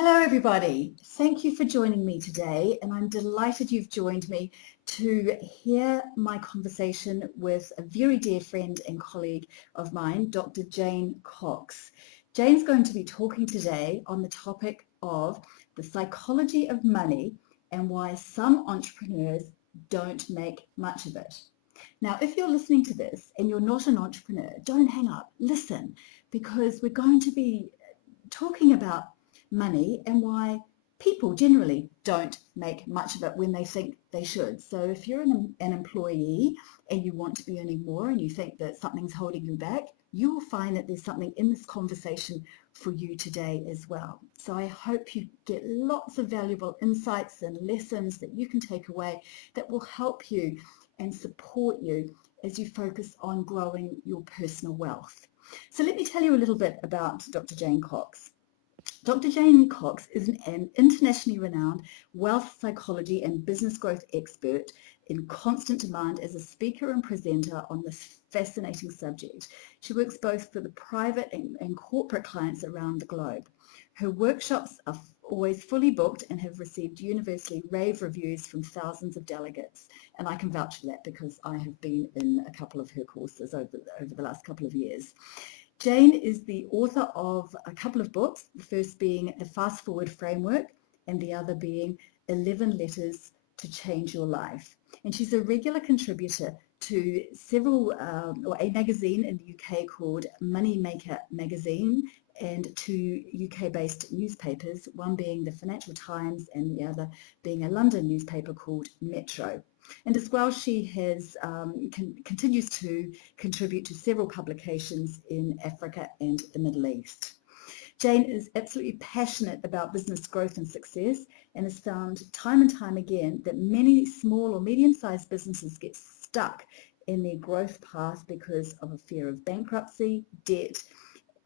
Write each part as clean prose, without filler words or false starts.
Hello everybody, thank you for joining me today, and I'm delighted you've joined me to hear my conversation with a very dear friend and colleague of mine, Dr. Jane Cox. Jane's going to be talking today on the topic of the psychology of money and why some entrepreneurs don't make much of it. Now, if you're listening to this and you're not an entrepreneur, don't hang up, listen, because we're going to be talking about money and why people generally don't make much of it when they think they should. So if you're an employee and you want to be earning more and you think that something's holding you back, you will find that there's something in this conversation for you today as well. So I hope you get lots of valuable insights and lessons that you can take away that will help you and support you as you focus on growing your personal wealth. So let me tell you a little bit about Dr. Jane Cox. Dr. Jane Cox is an internationally renowned wealth psychology and business growth expert in constant demand as a speaker and presenter on this fascinating subject. She works both for the private and corporate clients around the globe. Her workshops are always fully booked and have received universally rave reviews from thousands of delegates. And I can vouch for that because I have been in a couple of her courses over the last couple of years. Jane is the author of a couple of books, the first being The Fast Forward Framework and the other being 11 Letters to Change Your Life. And she's a regular contributor to a magazine in the UK called Moneymaker Magazine and two UK-based newspapers, one being the Financial Times and the other being a London newspaper called Metro. And as well, she has continues to contribute to several publications in Africa and the Middle East. Jane is absolutely passionate about business growth and success and has found time and time again that many small or medium-sized businesses get stuck in their growth path because of a fear of bankruptcy, debt,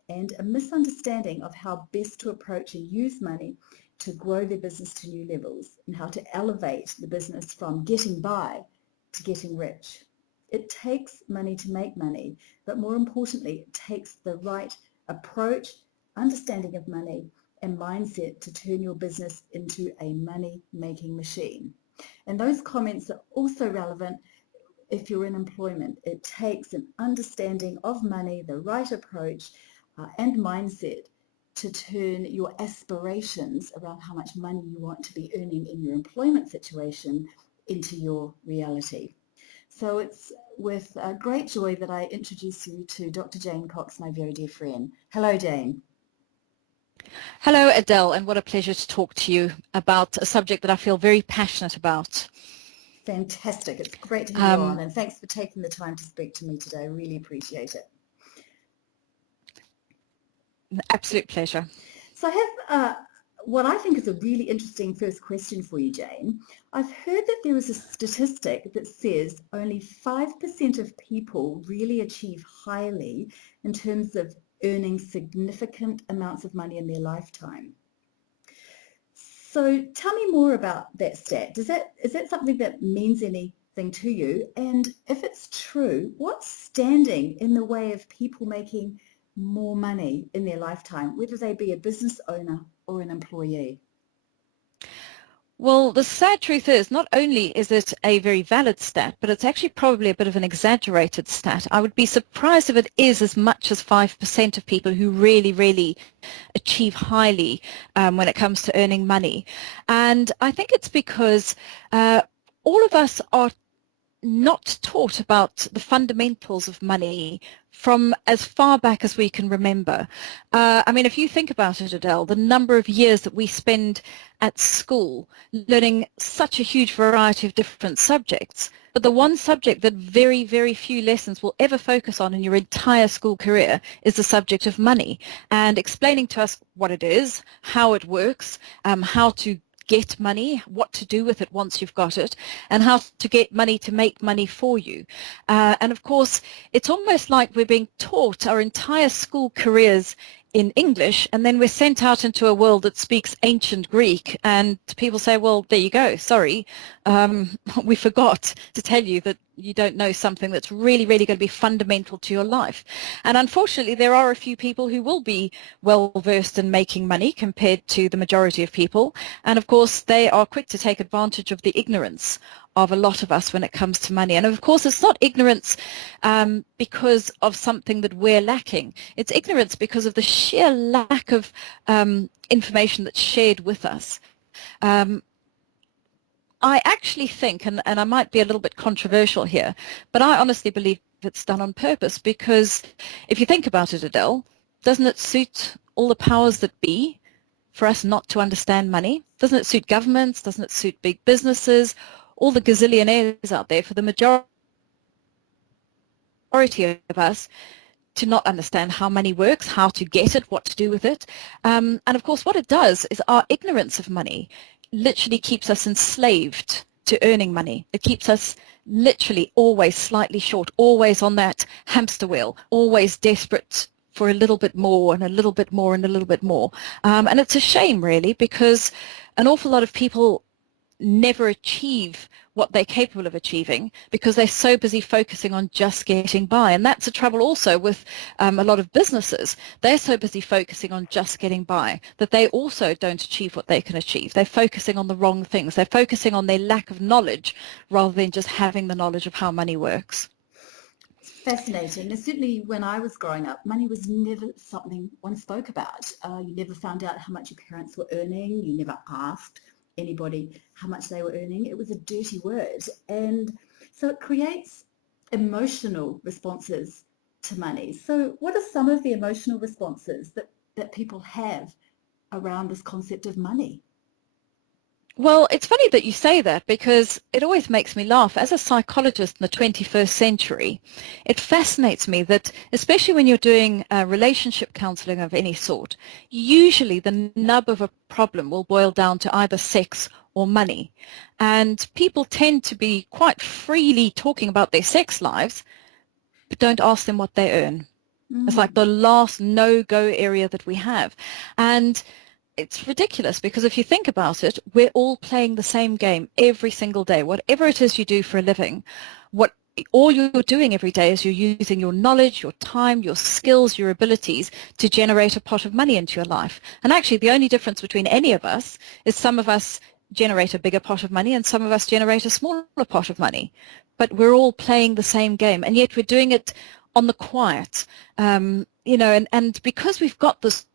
and a misunderstanding of how best to approach and use money to grow their business to new levels and how to elevate the business from getting by to getting rich. It takes money to make money, but more importantly, it takes the right approach, understanding of money, and mindset to turn your business into a money-making machine. And those comments are also relevant if you're in employment. It takes an understanding of money, the right approach, and mindset to turn your aspirations around how much money you want to be earning in your employment situation into your reality. So it's with great joy that I introduce you to Dr. Jane Cox, my very dear friend. Hello, Jane. Hello, Adele, and what a pleasure to talk to you about a subject that I feel very passionate about. Fantastic. It's great to have you on, and thanks for taking the time to speak to me today. I really appreciate it. Absolute pleasure. So I have what I think is a really interesting first question for you, Jane. I've heard that there is a statistic that says only 5% of people really achieve highly in terms of earning significant amounts of money in their lifetime. So tell me more about that stat. Is that something that means anything to you? And if it's true, what's standing in the way of people making more money in their lifetime, whether they be a business owner or an employee? Well, the sad truth is not only is it a very valid stat, but it's actually probably a bit of an exaggerated stat. I would be surprised if it is as much as 5% of people who really, really achieve highly when it comes to earning money. And I think it's because all of us are not taught about the fundamentals of money from as far back as we can remember. I mean, if you think about it, Adele, the number of years that we spend at school learning such a huge variety of different subjects, but the one subject that very, very few lessons will ever focus on in your entire school career is the subject of money, and explaining to us what it is, how it works, how to get money, what to do with it once you've got it, and how to get money to make money for you. And of course, it's almost like we're being taught our entire school careers in English, and then we're sent out into a world that speaks ancient Greek, and people say, well, there you go, sorry, we forgot to tell you that you don't know something that's really, really going to be fundamental to your life. And unfortunately, there are a few people who will be well versed in making money compared to the majority of people. And of course, they are quick to take advantage of the ignorance of a lot of us when it comes to money. And of course, it's not ignorance because of something that we're lacking. It's ignorance because of the sheer lack of information that's shared with us. I actually think, and I might be a little bit controversial here, but I honestly believe it's done on purpose, because if you think about it, Adele, doesn't it suit all the powers that be for us not to understand money? Doesn't it suit governments? Doesn't it suit big businesses? All the gazillionaires out there, for the majority of us to not understand how money works, how to get it, what to do with it. And of course, what it does is our ignorance of money literally keeps us enslaved to earning money. It keeps us literally always slightly short, always on that hamster wheel, always desperate for a little bit more and a little bit more and a little bit more. And it's a shame, really, because an awful lot of people never achieve what they're capable of achieving because they're so busy focusing on just getting by. And that's a trouble also with a lot of businesses. They're so busy focusing on just getting by that they also don't achieve what they can achieve. They're focusing on the wrong things. They're focusing on their lack of knowledge rather than just having the knowledge of how money works. It's fascinating. And certainly when I was growing up, money was never something one spoke about. You never found out how much your parents were earning. You never asked anybody how much they were earning. It was a dirty word. And so it creates emotional responses to money. So what are some of the emotional responses that people have around this concept of money? Well, it's funny that you say that, because it always makes me laugh. As a psychologist in the 21st century, it fascinates me that, especially when you're doing relationship counseling of any sort, usually the nub of a problem will boil down to either sex or money. And people tend to be quite freely talking about their sex lives, but don't ask them what they earn. It's like the last no-go area that we have. And it's ridiculous, because if you think about it, we're all playing the same game every single day. Whatever it is you do for a living, all you're doing every day is you're using your knowledge, your time, your skills, your abilities to generate a pot of money into your life. And actually, the only difference between any of us is some of us generate a bigger pot of money and some of us generate a smaller pot of money. But we're all playing the same game, and yet we're doing it on the quiet. And because we've got this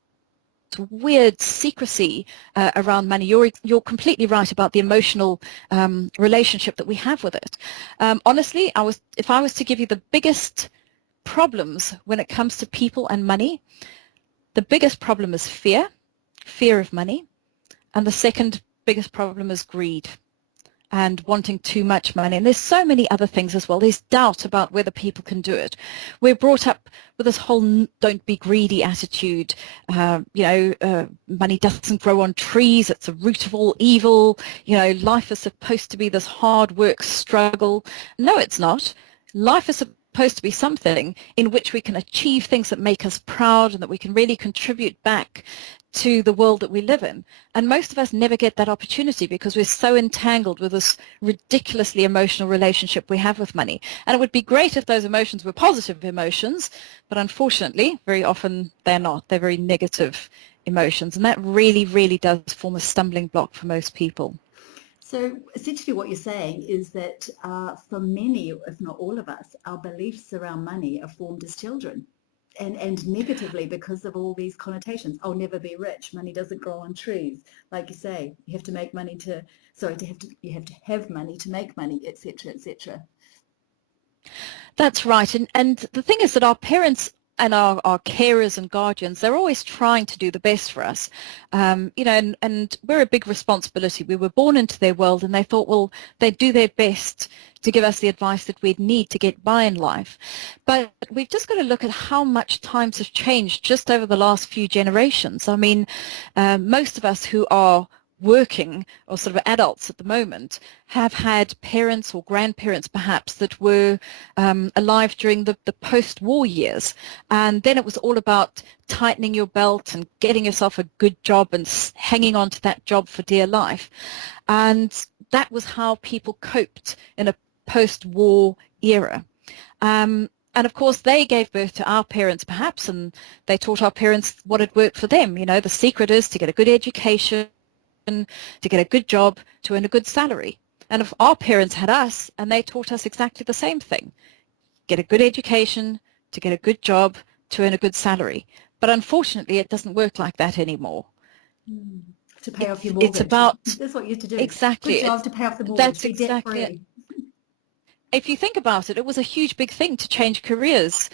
weird secrecy around money, you're completely right about the emotional relationship that we have with it. Honestly, if I was to give you the biggest problems when it comes to people and money, the biggest problem is fear of money, and the second biggest problem is greed and wanting too much money. And there's so many other things as well. There's doubt about whether people can do it. We're brought up with this whole don't be greedy attitude. Money doesn't grow on trees. It's the root of all evil. Life is supposed to be this hard work struggle. No, it's not. Life is supposed to be something in which we can achieve things that make us proud and that we can really contribute back to the world that we live in. And most of us never get that opportunity because we're so entangled with this ridiculously emotional relationship we have with money. And it would be great if those emotions were positive emotions, but unfortunately, very often they're not. They're very negative emotions. And that really, really does form a stumbling block for most people. So essentially what you're saying is that for many, if not all of us, our beliefs around money are formed as children. And negatively because of all these connotations. I'll never be rich. Money doesn't grow on trees. Like you say, you have to make money you have to have money to make money, etc., etc. That's right. And the thing is that our parents and our carers and guardians, they're always trying to do the best for us, and we're a big responsibility. We were born into their world, and they thought, well, they'd do their best to give us the advice that we'd need to get by in life. But we've just got to look at how much times have changed just over the last few generations. I mean, most of us who are working or sort of adults at the moment have had parents or grandparents perhaps that were alive during the post-war years, and then it was all about tightening your belt and getting yourself a good job and hanging on to that job for dear life. And that was how people coped in a post-war era. And of course, they gave birth to our parents, perhaps, and they taught our parents what had worked for them. You know, the secret is to get a good education, to get a good job, to earn a good salary. And if our parents had us, and they taught us exactly the same thing: get a good education, to get a good job, to earn a good salary. But unfortunately, it doesn't work like that anymore. To pay off your mortgage. It's about, that's what you used to do. exactly. Good job to pay off the mortgage. That's be exactly debt-free. it. If you think about it, it was a huge, big thing to change careers,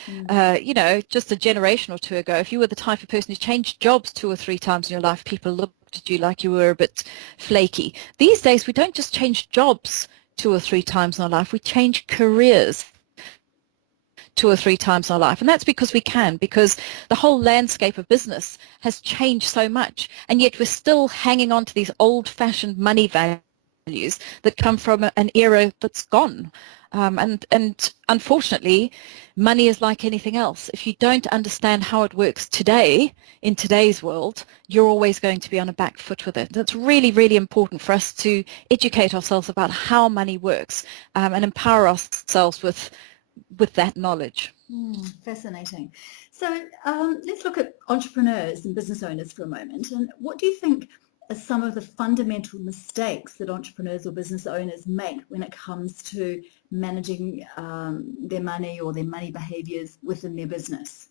you know, just a generation or two ago. If you were the type of person who changed jobs 2 or 3 times in your life, people looked at you like you were a bit flaky. These days, we don't just change jobs 2 or 3 times in our life, we change careers 2 or 3 times in our life. And that's because we can, because the whole landscape of business has changed so much. And yet we're still hanging on to these old-fashioned money values that come from an era that's gone. And unfortunately, money is like anything else. If you don't understand how it works today, in today's world, you're always going to be on a back foot with it. It's really, really important for us to educate ourselves about how money works, and empower ourselves with that knowledge. Fascinating. So let's look at entrepreneurs and business owners for a moment. And what do you think are some of the fundamental mistakes that entrepreneurs or business owners make when it comes to managing their money or their money behaviors within their business?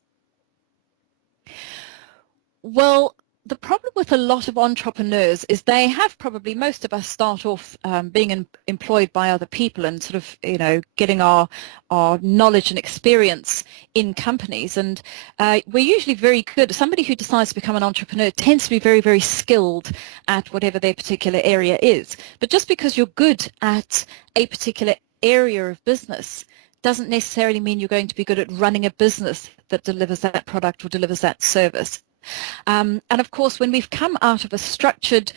Well, the problem with a lot of entrepreneurs is they have probably, most of us start off being employed by other people and sort of, you know, getting our knowledge and experience in companies. And we're usually very good. Somebody who decides to become an entrepreneur tends to be very, very skilled at whatever their particular area is. But just because you're good at a particular area of business doesn't necessarily mean you're going to be good at running a business that delivers that product or delivers that service. And of course, when we've come out of a structured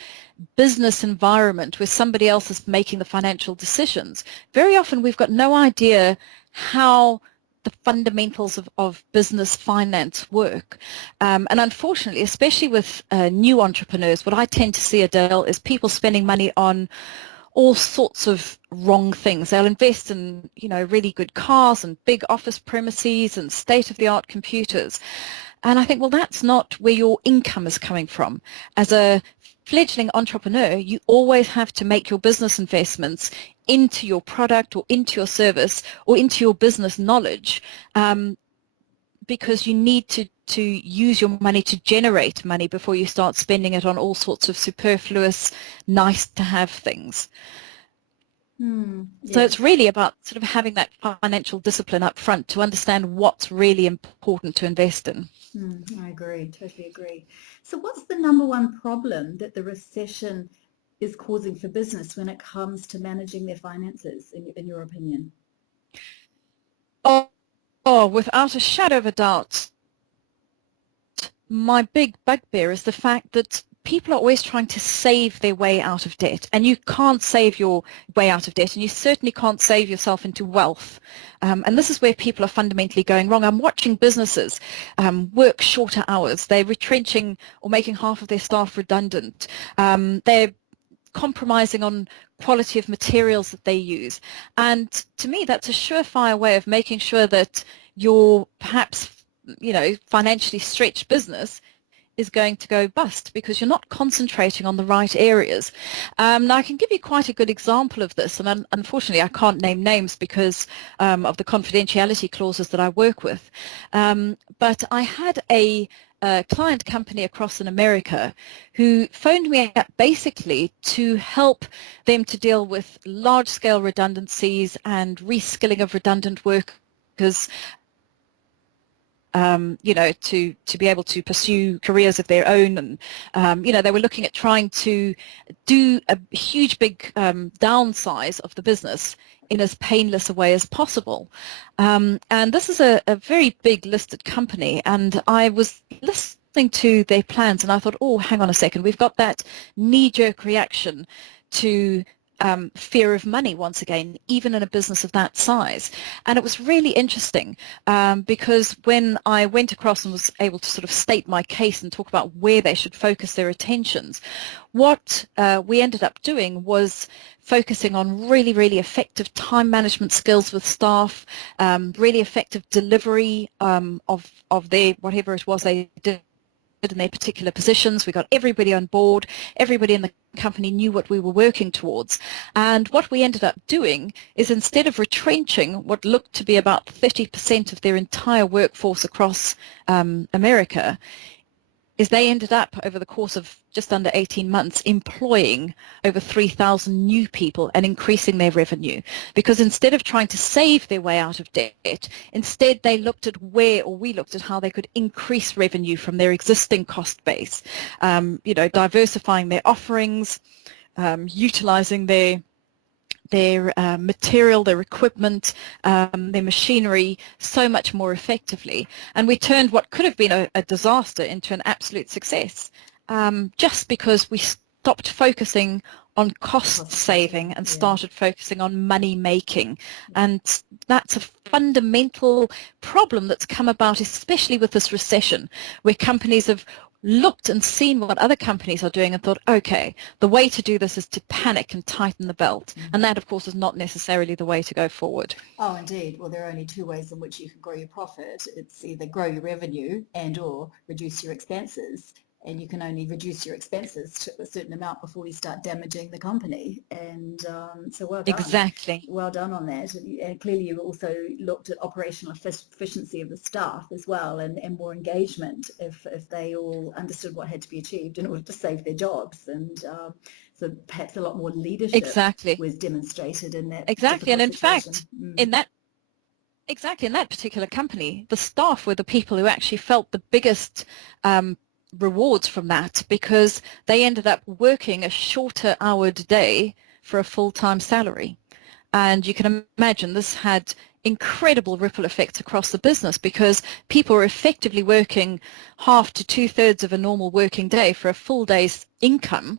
business environment where somebody else is making the financial decisions, very often we've got no idea how the fundamentals of business finance work. And unfortunately, especially with new entrepreneurs, what I tend to see, Adele, is people spending money on all sorts of wrong things. They'll invest in, you know, really good cars and big office premises and state-of-the-art computers. And I think, well, that's not where your income is coming from. As a fledgling entrepreneur, you always have to make your business investments into your product or into your service or into your business knowledge, because you need to use your money to generate money before you start spending it on all sorts of superfluous, nice-to-have things. Yes. So it's really about sort of having that financial discipline up front to understand what's really important to invest in. I agree, totally agree. So what's the number one problem that the recession is causing for business when it comes to managing their finances, in your opinion? Oh, without a shadow of a doubt, my big bugbear is the fact that people are always trying to save their way out of debt, and you can't save your way out of debt, and you certainly can't save yourself into wealth. And this is where people are fundamentally going wrong. I'm watching businesses work shorter hours. They're retrenching or making half of their staff redundant. They're compromising on quality of materials that they use. And to me, that's a surefire way of making sure that your perhaps, you know, financially stretched business is going to go bust because you're not concentrating on the right areas. Now, I can give you quite a good example of this, and unfortunately I can't name names because of the confidentiality clauses that I work with. But I had a client company across in America who phoned me up basically to help them to deal with large-scale redundancies and reskilling of redundant workers, you know, to be able to pursue careers of their own. And, you know, they were looking at trying to do a huge, big downsize of the business in as painless a way as possible. And this is a very big listed company, and I was listening to their plans and I thought, oh, hang on a second, we've got that knee-jerk reaction to fear of money once again, even in a business of that size. And it was really interesting because when I went across and was able to sort of state my case and talk about where they should focus their attentions, what we ended up doing was focusing on really, really effective time management skills with staff, really effective delivery of their whatever it was they did in their particular positions. We got everybody on board, everybody in the company knew what we were working towards. And what we ended up doing is, instead of retrenching what looked to be about 30% of their entire workforce across America, is they ended up, over the course of just under 18 months, employing over 3,000 new people and increasing their revenue. Because instead of trying to save their way out of debt, instead they looked at we looked at how they could increase revenue from their existing cost base, diversifying their offerings, utilizing their material, their equipment, their machinery so much more effectively. And we turned what could have been a disaster into an absolute success, just because we stopped focusing on cost saving and started focusing on money making. And that's a fundamental problem that's come about, especially with this recession, where companies have looked and seen what other companies are doing and thought, okay, the way to do this is to panic and tighten the belt. And that, of course, is not necessarily the way to go forward. Oh, indeed. Well, there are only two ways in which you can grow your profit. It's either grow your revenue and or reduce your expenses. And you can only reduce your expenses to a certain amount before you start damaging the company. And so well done. Exactly. Well done on that. And clearly you also looked at operational efficiency of the staff as well, and more engagement if they all understood what had to be achieved in order to save their jobs. And so perhaps a lot more leadership was demonstrated in that. Exactly. And in situation. fact, in that particular company, the staff were the people who actually felt the biggest rewards from that, because they ended up working a shorter houred day for a full-time salary. And you can imagine this had incredible ripple effects across the business, because people were effectively working half to two-thirds of a normal working day for a full day's income.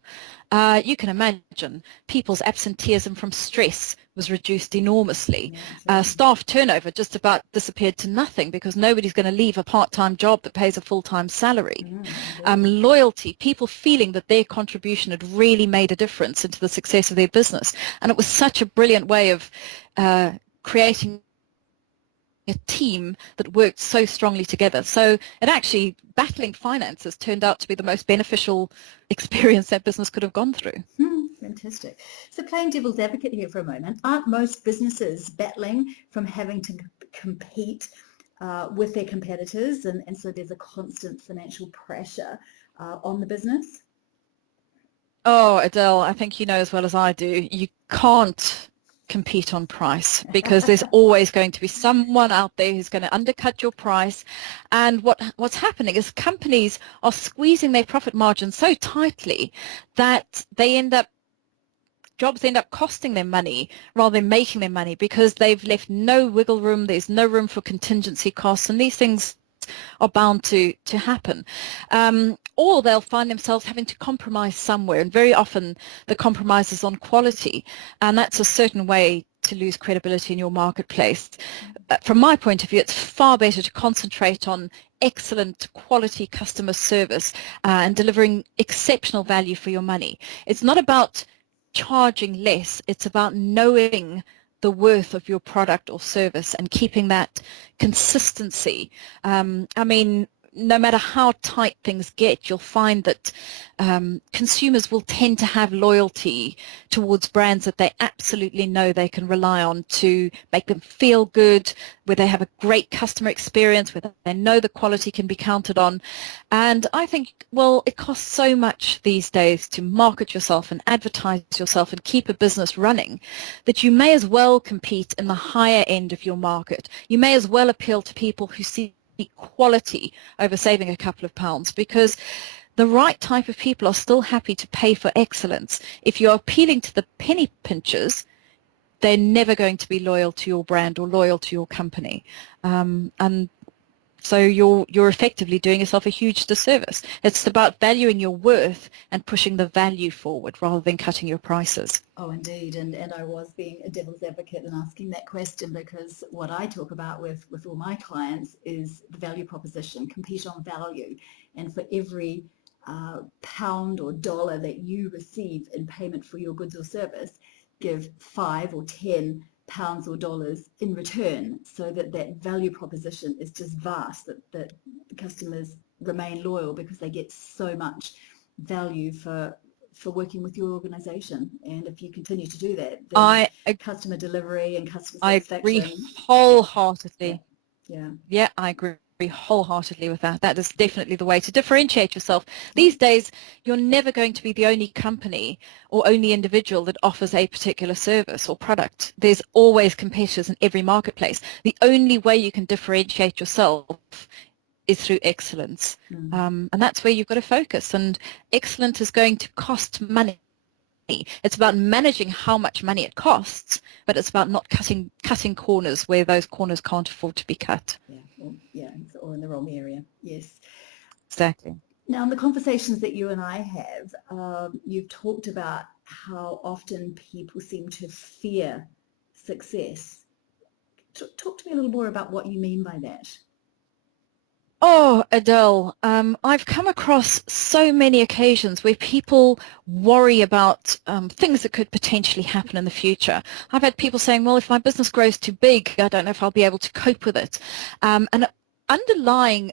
You can imagine people's absenteeism from stress was reduced enormously. Staff turnover just about disappeared to nothing, because nobody's going to leave a part-time job that pays a full-time salary. Loyalty, people feeling that their contribution had really made a difference into the success of their business. And it was such a brilliant way of creating a team that worked so strongly together. So it actually, battling finances turned out to be the most beneficial experience that business could have gone through. Fantastic. So playing devil's advocate here for a moment, aren't most businesses battling from having to compete with their competitors, and so there's a constant financial pressure on the business? Oh, Adele, I think you know as well as I do, you can't compete on price, because there's always going to be someone out there who's going to undercut your price. And what's happening is companies are squeezing their profit margins so tightly that jobs end up costing them money rather than making them money, because they've left no wiggle room. There's no room for contingency costs, and these things are bound to happen. Or they'll find themselves having to compromise somewhere, and very often the compromise is on quality, and that's a certain way to lose credibility in your marketplace. From my point of view, it's far better to concentrate on excellent quality customer service and delivering exceptional value for your money. It's not about charging less, it's about knowing the worth of your product or service and keeping that consistency. I mean, no matter how tight things get, you'll find that consumers will tend to have loyalty towards brands that they absolutely know they can rely on to make them feel good, where they have a great customer experience, where they know the quality can be counted on. And I think, well, it costs so much these days to market yourself and advertise yourself and keep a business running, that you may as well compete in the higher end of your market. You may as well appeal to people who see quality over saving a couple of pounds, because the right type of people are still happy to pay for excellence. If you're appealing to the penny pinchers, they're never going to be loyal to your brand or loyal to your company. And So you're effectively doing yourself a huge disservice. It's about valuing your worth and pushing the value forward rather than cutting your prices. Oh, indeed. And I was being a devil's advocate and asking that question, because what I talk about with all my clients is the value proposition, compete on value. And for every pound or dollar that you receive in payment for your goods or service, give 5 or 10 pounds or dollars in return, so that that value proposition is just vast, that customers remain loyal because they get so much value for working with your organization. And if you continue to do that, then customer delivery and customer satisfaction. I agree wholeheartedly. Yeah. Yeah, I agree wholeheartedly with that. That is definitely the way to differentiate yourself. These days, you're never going to be the only company or only individual that offers a particular service or product. There's always competitors in every marketplace. The only way you can differentiate yourself is through excellence. And that's where you've got to focus. And excellence is going to cost money. It's about managing how much money it costs, but it's about not cutting corners where those corners can't afford to be cut. Or in the wrong area. Yes. Exactly. Now, in the conversations that you and I have, you've talked about how often people seem to fear success. Talk to me a little more about what you mean by that. Oh, Adèle, I've come across so many occasions where people worry about things that could potentially happen in the future. I've had people saying, well, if my business grows too big, I don't know if I'll be able to cope with it. And underlying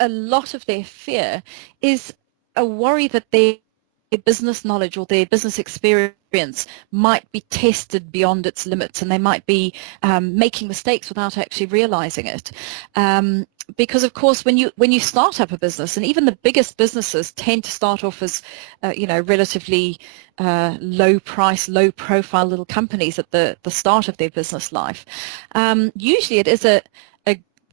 a lot of their fear is a worry that their business knowledge or their business experience might be tested beyond its limits, and they might be making mistakes without actually realizing it. Because of course, when you start up a business, and even the biggest businesses tend to start off as relatively low price, low profile little companies at the start of their business life. Usually it is a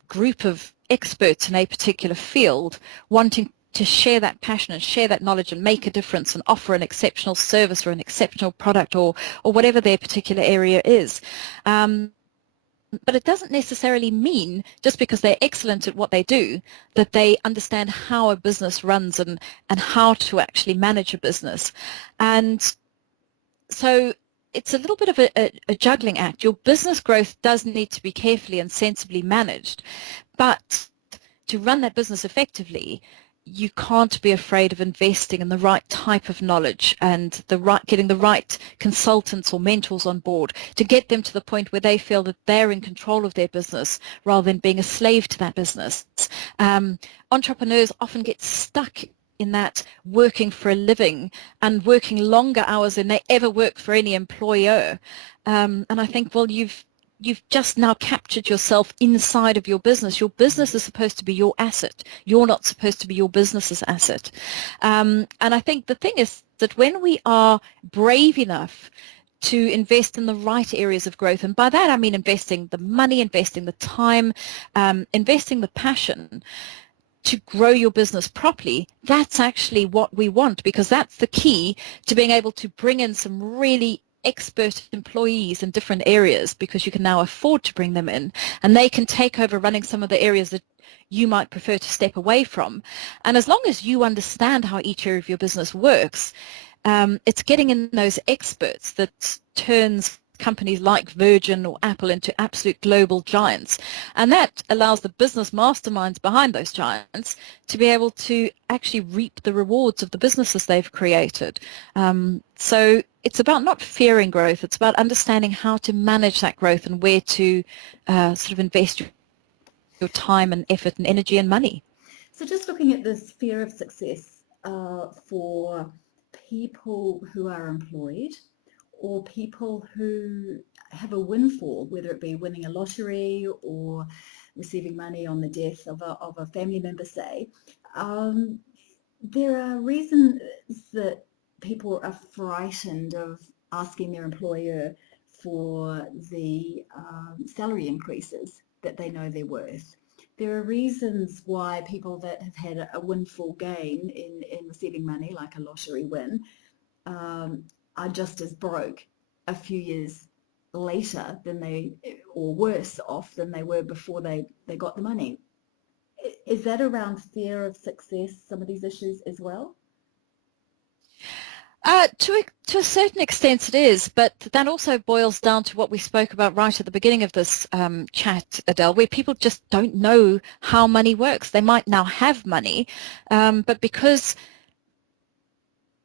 group of experts in a particular field wanting to share that passion and share that knowledge and make a difference and offer an exceptional service or an exceptional product or whatever their particular area is. But it doesn't necessarily mean, just because they're excellent at what they do, that they understand how a business runs and how to actually manage a business. And so it's a little bit of a juggling act. Your business growth does need to be carefully and sensibly managed, but to run that business effectively, you can't be afraid of investing in the right type of knowledge and getting the right consultants or mentors on board to get them to the point where they feel that they're in control of their business rather than being a slave to that business. Entrepreneurs often get stuck in that working for a living and working longer hours than they ever work for any employer. And I think, well, you've just now captured yourself inside of your business. Your business is supposed to be your asset. You're not supposed to be your business's asset. And I think the thing is that when we are brave enough to invest in the right areas of growth, and by that I mean investing the money, investing the time, investing the passion to grow your business properly, that's actually what we want, because that's the key to being able to bring in some really expert employees in different areas, because you can now afford to bring them in and they can take over running some of the areas that you might prefer to step away from. And as long as you understand how each area of your business works, it's getting in those experts that turns companies like Virgin or Apple into absolute global giants. And that allows the business masterminds behind those giants to be able to actually reap the rewards of the businesses they've created. So it's about not fearing growth. It's about understanding how to manage that growth and where to sort of invest your time and effort and energy and money. So just looking at this fear of success for people who are employed, or people who have a windfall, whether it be winning a lottery or receiving money on the death of a family member, say, there are reasons that people are frightened of asking their employer for the salary increases that they know they're worth. There are reasons why people that have had a windfall gain in receiving money, like a lottery win, are just as broke a few years later than or worse off than they were before they got the money. Is that around fear of success, some of these issues as well? To a certain extent it is, but that also boils down to what we spoke about right at the beginning of this chat, Adele, where people just don't know how money works. They might now have money, but because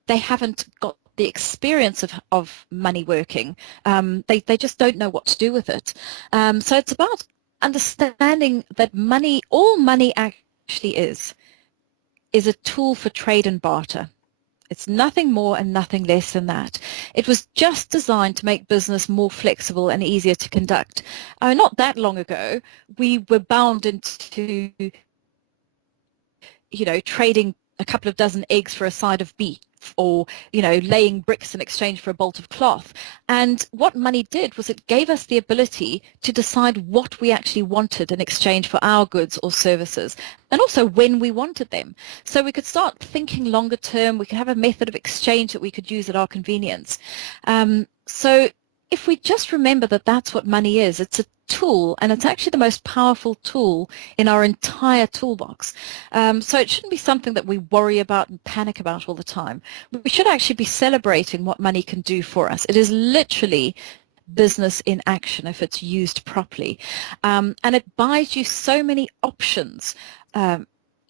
they haven't got the experience of money working, they just don't know what to do with it. So it's about understanding that money, all money actually is a tool for trade and barter. It's nothing more and nothing less than that. It was just designed to make business more flexible and easier to conduct. Not that long ago, we were bound into, trading a couple of dozen eggs for a side of beef, or, laying bricks in exchange for a bolt of cloth. And what money did was it gave us the ability to decide what we actually wanted in exchange for our goods or services, and also when we wanted them. So we could start thinking longer term. We could have a method of exchange that we could use at our convenience. So if we just remember that that's what money is, it's a tool, and it's actually the most powerful tool in our entire toolbox. So it shouldn't be something that we worry about and panic about all the time. We should actually be celebrating what money can do for us. It is literally business in action if it's used properly, and it buys you so many options.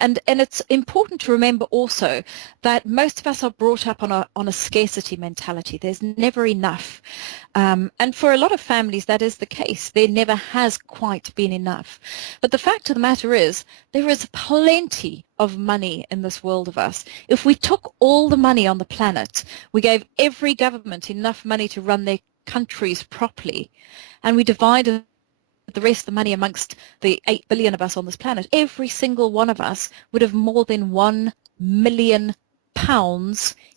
And it's important to remember also that most of us are brought up on a scarcity mentality. There's never enough. And for a lot of families, that is the case. There never has quite been enough. But the fact of the matter is, there is plenty of money in this world of us. If we took all the money on the planet, we gave every government enough money to run their countries properly, and we divided the rest of the money amongst the 8 billion of us on this planet, every single one of us would have more than £1 million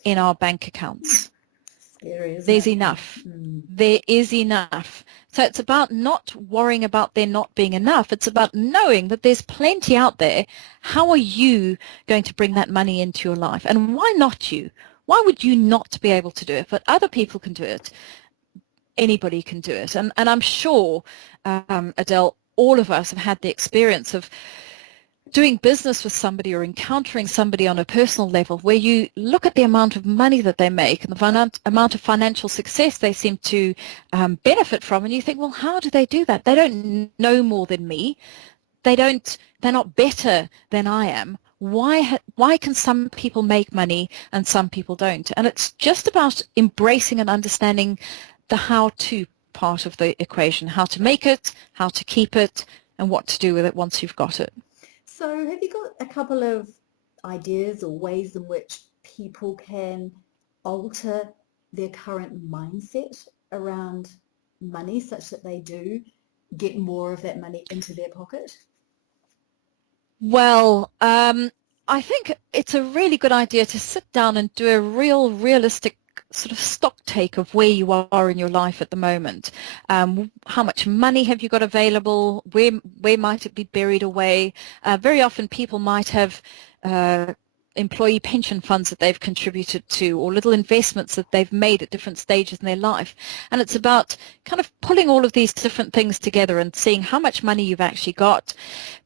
in our bank accounts. Scary, isn't There's it? enough. There is enough. So it's about not worrying about there not being enough. It's about knowing that there's plenty out there. How are you going to bring that money into your life? And why not you? Why would you not be able to do it? But other people can do it. Anybody can do it. And I'm sure, Adele, all of us have had the experience of doing business with somebody or encountering somebody on a personal level where you look at the amount of money that they make and the amount of financial success they seem to benefit from, and you think, well, how do they do that? They don't know more than me. They're not better than I am. Why can some people make money and some people don't? And it's just about embracing and understanding the how-to part of the equation, how to make it, how to keep it, and what to do with it once you've got it. So have you got a couple of ideas or ways in which people can alter their current mindset around money such that they do get more of that money into their pocket? Well, I think it's a really good idea to sit down and do a realistic sort of stock take of where you are in your life at the moment. How much money have you got available? Where might it be buried away? Very often people might have employee pension funds that they've contributed to, or little investments that they've made at different stages in their life. And it's about kind of pulling all of these different things together and seeing how much money you've actually got,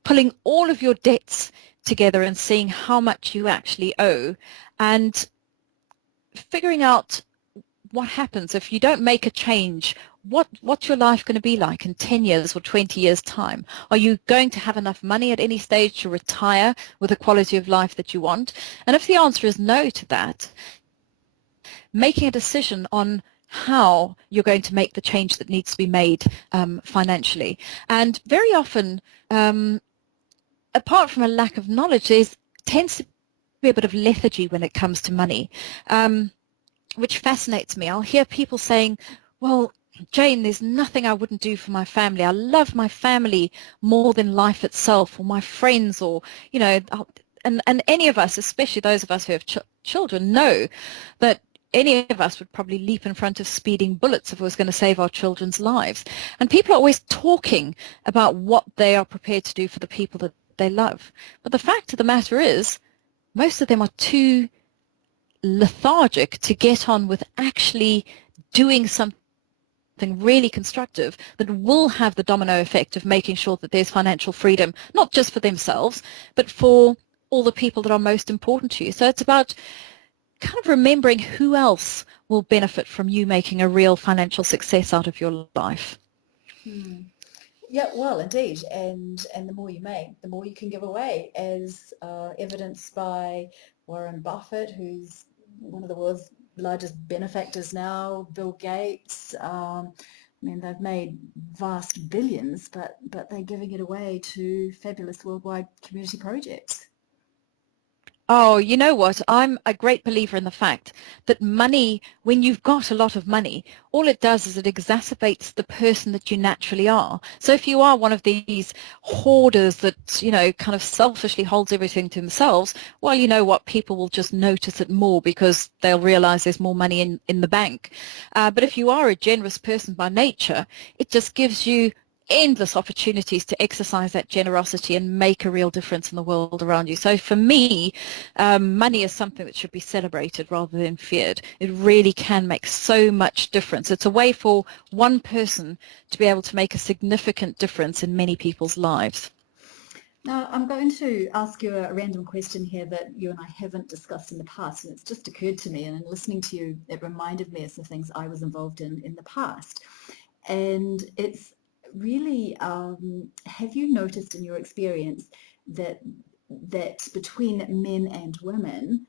pulling all of your debts together and seeing how much you actually owe, and figuring out what happens if you don't make a change. What's your life going to be like in 10 years or 20 years time? Are you going to have enough money at any stage to retire with a quality of life that you want? And if the answer is no to that, making a decision on how you're going to make the change that needs to be made financially. And very often, apart from a lack of knowledge, there tends to be a bit of lethargy when it comes to money, which fascinates me. I'll hear people saying, well, Jane, there's nothing I wouldn't do for my family. I love my family more than life itself, or my friends, or, and any of us, especially those of us who have children, know that any of us would probably leap in front of speeding bullets if it was going to save our children's lives. And people are always talking about what they are prepared to do for the people that they love. But the fact of the matter is, most of them are too lethargic to get on with actually doing something something really constructive that will have the domino effect of making sure that there's financial freedom, not just for themselves, but for all the people that are most important to you. So it's about kind of remembering who else will benefit from you making a real financial success out of your life. Yeah, well, indeed, and the more you make, the more you can give away, as evidenced by Warren Buffett, who's one of the world's largest benefactors now, Bill Gates. I mean, they've made vast billions, but they're giving it away to fabulous worldwide community projects. Oh, you know what? I'm a great believer in the fact that money, when you've got a lot of money, all it does is it exacerbates the person that you naturally are. So if you are one of these hoarders that, you know, kind of selfishly holds everything to themselves, well, you know what? People will just notice it more because they'll realize there's more money in the bank. But if you are a generous person by nature, it just gives you endless opportunities to exercise that generosity and make a real difference in the world around you. So for me, money is something that should be celebrated rather than feared. It really can make so much difference. It's a way for one person to be able to make a significant difference in many people's lives. Now, I'm going to ask you a random question here that you and I haven't discussed in the past, and it's just occurred to me, and in listening to you, it reminded me of the things I was involved in the past. And it's really, have you noticed in your experience that between men and women,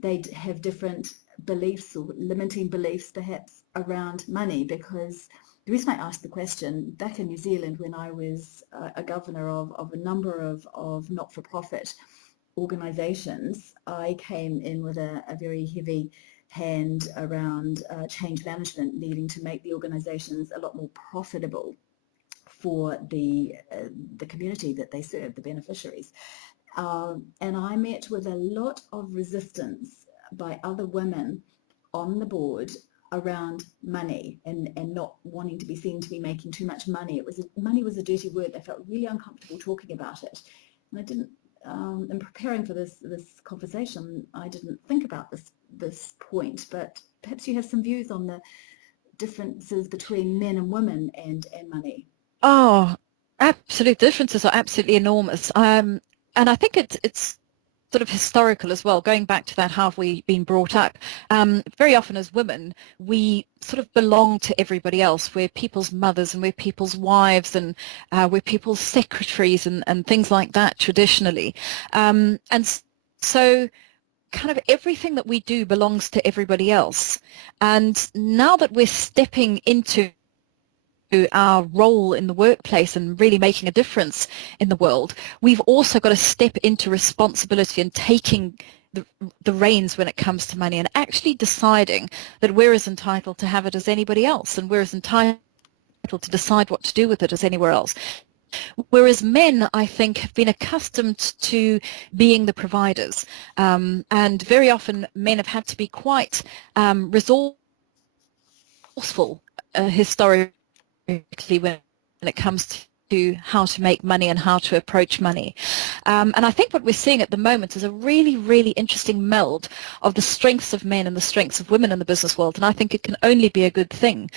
they have different beliefs or limiting beliefs perhaps around money? Because the reason I asked the question, back in New Zealand when I was a governor of a number of not-for-profit organisations, I came in with a very heavy hand around change management, needing to make the organisations a lot more profitable for the community that they serve, the beneficiaries. And I met with a lot of resistance by other women on the board around money and not wanting to be seen to be making too much money. Money was a dirty word. They felt really uncomfortable talking about it. And I didn't, in preparing for this conversation, I didn't think about this point, but perhaps you have some views on the differences between men and women and money. Oh, absolute differences are absolutely enormous. And I think it's sort of historical as well, going back to that, how have we been brought up? Very often as women, we sort of belong to everybody else. We're people's mothers and we're people's wives and we're people's secretaries and things like that traditionally. So kind of everything that we do belongs to everybody else. And now that we're stepping into our role in the workplace and really making a difference in the world, we've also got to step into responsibility and taking the reins when it comes to money and actually deciding that we're as entitled to have it as anybody else and we're as entitled to decide what to do with it as anywhere else. Whereas men, I think, have been accustomed to being the providers, and very often men have had to be quite resourceful historically when it comes to how to make money and how to approach money. And I think what we're seeing at the moment is a really, really interesting meld of the strengths of men and the strengths of women in the business world. And I think it can only be a good thing,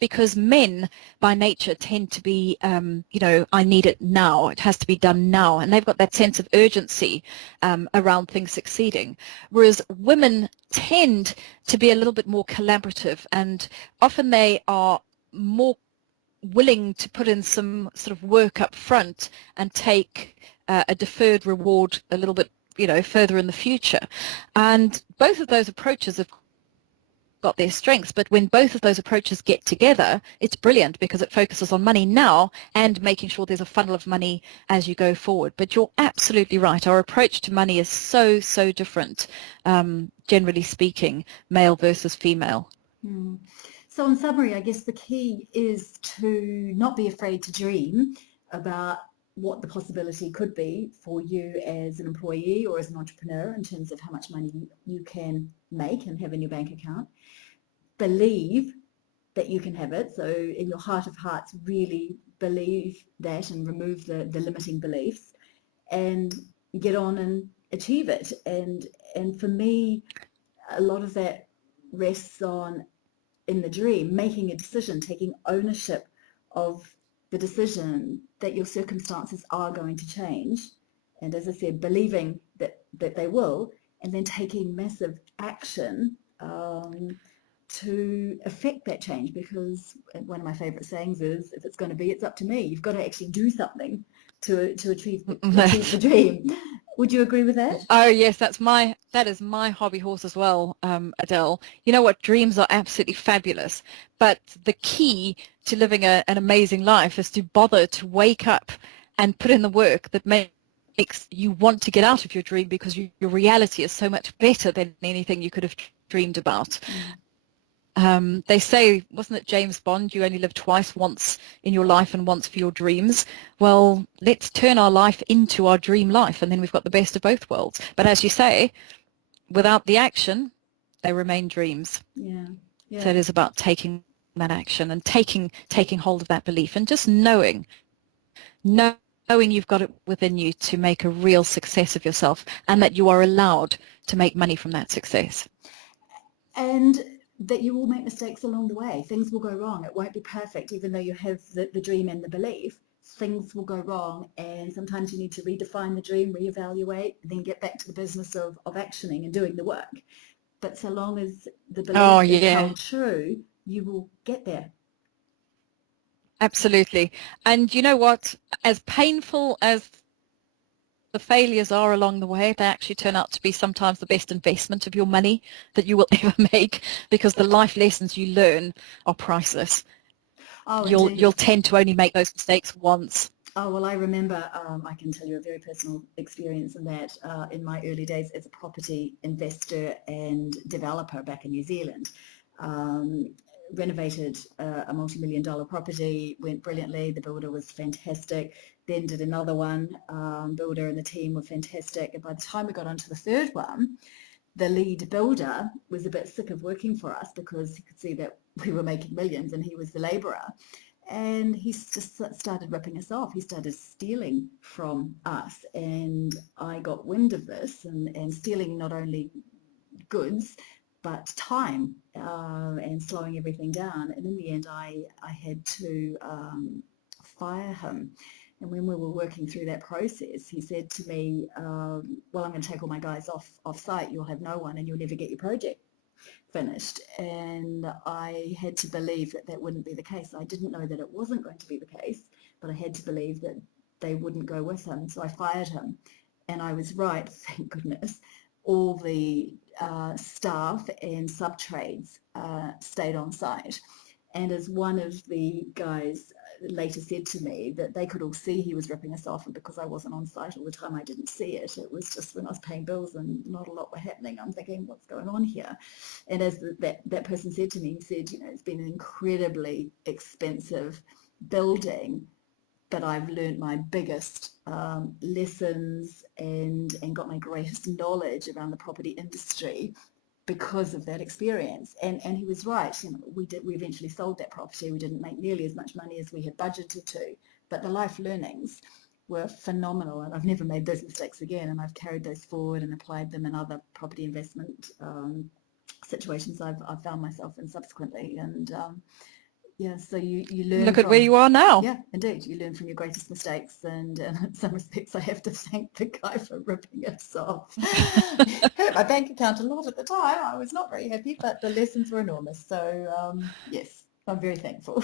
because men by nature tend to be, you know, I need it now. It has to be done now. And they've got that sense of urgency around things succeeding. Whereas women tend to be a little bit more collaborative, and often they are more willing to put in some sort of work up front and take a deferred reward a little bit, you know, further in the future. And both of those approaches have got their strengths, but when both of those approaches get together, it's brilliant because it focuses on money now and making sure there's a funnel of money as you go forward. But you're absolutely right. Our approach to money is so different, generally speaking, male versus female. So in summary, I guess the key is to not be afraid to dream about what the possibility could be for you as an employee or as an entrepreneur in terms of how much money you can make and have in your bank account. Believe that you can have it. So in your heart of hearts, really believe that and remove the limiting beliefs and get on and achieve it. And for me, a lot of that rests on in the dream, making a decision, taking ownership of the decision that your circumstances are going to change, and as I said, believing that they will, and then taking massive action to affect that change. Because one of my favorite sayings is, if it's going to be, it's up to me. You've got to actually do something to achieve the dream. Would you agree with that? Oh yes, that is my hobby horse as well, Adele. You know what? Dreams are absolutely fabulous, but the key to living an amazing life is to bother to wake up and put in the work that makes you want to get out of your dream, because your reality is so much better than anything you could have dreamed about. They say, wasn't it James Bond, you only live twice, once in your life and once for your dreams? Well, let's turn our life into our dream life, and then we've got the best of both worlds. But as you say, without the action, they remain dreams. Yeah. So it is about taking that action and taking hold of that belief, and just knowing you've got it within you to make a real success of yourself, and that you are allowed to make money from that success. And that you will make mistakes along the way. Things will go wrong. It won't be perfect, even though you have the dream and the belief. Things will go wrong, and sometimes you need to redefine the dream, reevaluate, and then get back to the business of actioning and doing the work. But so long as the belief is held true, you will get there. Absolutely. And you know what? As painful as the failures are along the way, they actually turn out to be sometimes the best investment of your money that you will ever make, because the life lessons you learn are priceless. Oh, you'll tend to only make those mistakes once. Oh, well, I remember, I can tell you a very personal experience in that in my early days as a property investor and developer back in New Zealand. Renovated a multi-million-dollar property, went brilliantly, the builder was fantastic, then did another one, builder and the team were fantastic, and by the time we got onto the third one, the lead builder was a bit sick of working for us because he could see that we were making millions and he was the labourer, and he just started ripping us off. He started stealing from us, and I got wind of this, and stealing not only goods but time, and slowing everything down. And in the end, I had to fire him. And when we were working through that process, he said to me, well, I'm going to take all my guys off site. You'll have no one and you'll never get your project finished. And I had to believe that that wouldn't be the case. I didn't know that it wasn't going to be the case, but I had to believe that they wouldn't go with him. So I fired him, and I was right, thank goodness. All the staff and sub-trades stayed on site. And as one of the guys later said to me, that they could all see he was ripping us off, and because I wasn't on site all the time, I didn't see it. It was just when I was paying bills and not a lot were happening, I'm thinking, what's going on here? And as that person said to me, he said, you know, it's been an incredibly expensive building, but I've learned my biggest lessons and got my greatest knowledge around the property industry because of that experience. And he was right. You know, we eventually sold that property. We didn't make nearly as much money as we had budgeted to, but the life learnings were phenomenal, and I've never made those mistakes again, and I've carried those forward and applied them in other property investment situations I've found myself in subsequently. And yeah, so you learn. Look at where you are now. Yeah, indeed, you learn from your greatest mistakes, and in some respects I have to thank the guy for ripping us off. Hurt my bank account a lot at the time. I was not very happy, but the lessons were enormous. So yes, I'm very thankful.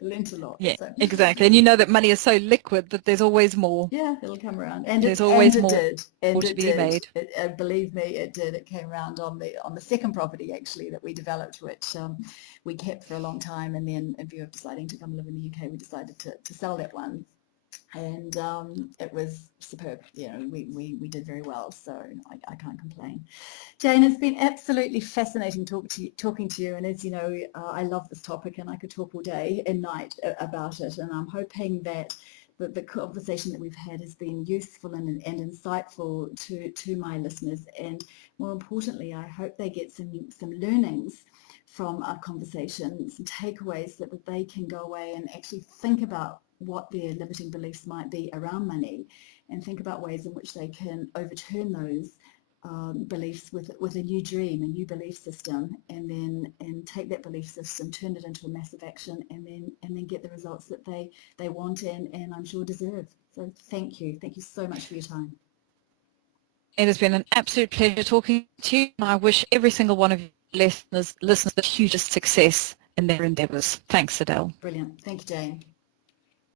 Learned a lot. Yeah, so. exactly. And you know that money is so liquid that there's always more. Yeah, it'll come around. And there's always and more it did. And to it be did. made. Believe me, it did. It came around on the second property actually that we developed, which we kept for a long time, and then in view of deciding to come live in the UK, we decided to sell that one. And it was superb. You know, we did very well, so I can't complain. Jane, it's been absolutely fascinating talking to you, and as you know, I love this topic, and I could talk all day and night about it, and I'm hoping that the conversation that we've had has been useful and insightful to my listeners, and more importantly, I hope they get some learnings from our conversation, some takeaways that they can go away and actually think about what their limiting beliefs might be around money, and think about ways in which they can overturn those beliefs with a new dream, a new belief system, and take that belief system, turn it into a massive action, and then get the results that they want and I'm sure deserve. So thank you so much for your time. It has been an absolute pleasure talking to you, and I wish every single one of you listeners the hugest success in their endeavours. Thanks, Adèle. Brilliant. Thank you, Jane.